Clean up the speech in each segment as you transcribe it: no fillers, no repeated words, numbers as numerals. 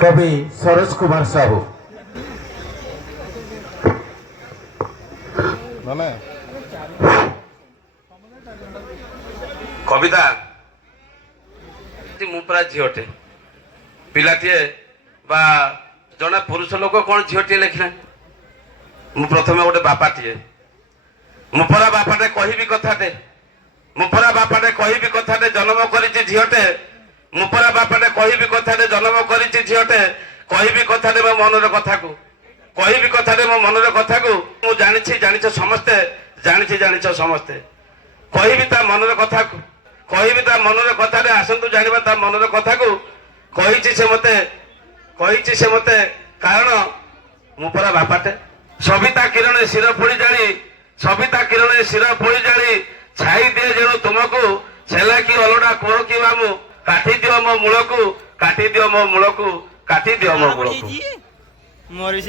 कवि सरोज कुमार साहू। कविता मुपरा झीटे पिलाटे बा जड़े पुरुष लोक कौन झीटे लिखला मु प्रथम गोटे बापाटे मुपरा बापाटे कहबी कथाटे मुपरा बापाटे कहबी कथाटे जन्म करिछि झीटे मुपरा बापाटे कहबी कथाटे जन्म करिछि झीटे कहबी कथाटे मो मनर कथा को कहबी कथाटे मो मनर कथा को मु जानिछि जानिछ समस्ते जानिछि जानिछ समस्ते कहबी ता मनर कथा को कहबी ता मनर कथाटे आसंतु जानिबा ता मनर कथा को कहिछि से मते कारण मुपरा बापाटे सविता किरण शिर फोड़ी जानी सविता किरण शिर फोड़ी जानी छाई दिए जेणु तुमको छेला की अलड़ा कोर की मामू काटी दियो मो मूल को काटी दियो मो मूल को काटी दियो मो मूल को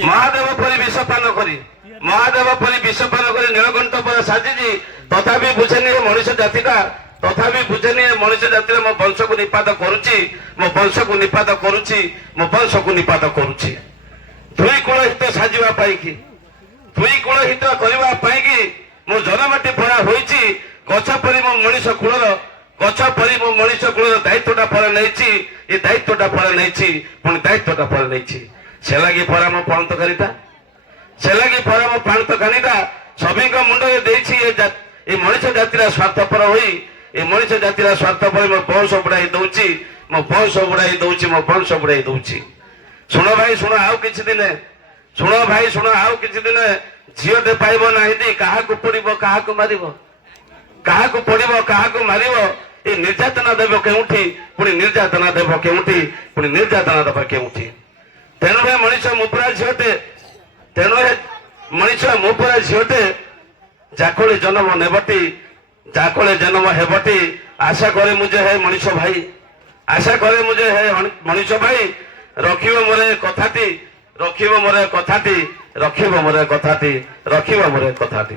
महादेव परी विषपान करी महादेव परी विषपान करी नीलकंठ पर साजिजी तथापि बुझेनी मनुष्य जातिटा तथापि बुझेनी मनुष्य जाति मो वंश को निपात करुची मो वंश को निपात करुची मो वंश को निपात करुची दुई कूल हित साजिबा पाइकी दुई कूल हित करबा पाइकी मो जनमाटी भरा होईची गछ परी मो मनुष्य कूलर गछ परी मो मनुष्य कूलर दायित्वटा फल नैची ए दायित्वटा फल नैची पुणी दायित्वटा फल नैची से लगी परा मो पाणतकारिता से लगी परा मो पाणतकारिता सभी मुंडे देछि ए मनुष्य जातिर स्वार्थपर होई ए मनुष्य जातिर स्वार्थपर मो वंश बुड़ाई दउची मो वंश बुड़ाई दउची मो वंश बुड़ाई दउची सुन भाई सुन आउ किछि दिने सुन भाई सुन आउ किछि दिने झीटे पाइब ना क्या पड़ब क्या मारिब क्या पड़ब क्या मारिब ये निर्यातना देव केउठी पुणी निर्यातना देव केउठी पुणी निर्यातना देव केउठी तेणु हे मनीष मुपरा झीटे तेणु हे मनीष मुपरा झीटे जाकोले जन्म नेबटी जाकोले जन्म हेबटी आशा करे मुझे है मनीष भाई आशा करे मुझे है मनीष भाई रखिब मोरे कथाटी रखिब मोरे कथाटी रखिब मोरे कथाटी रखिब मोरे कथाटी।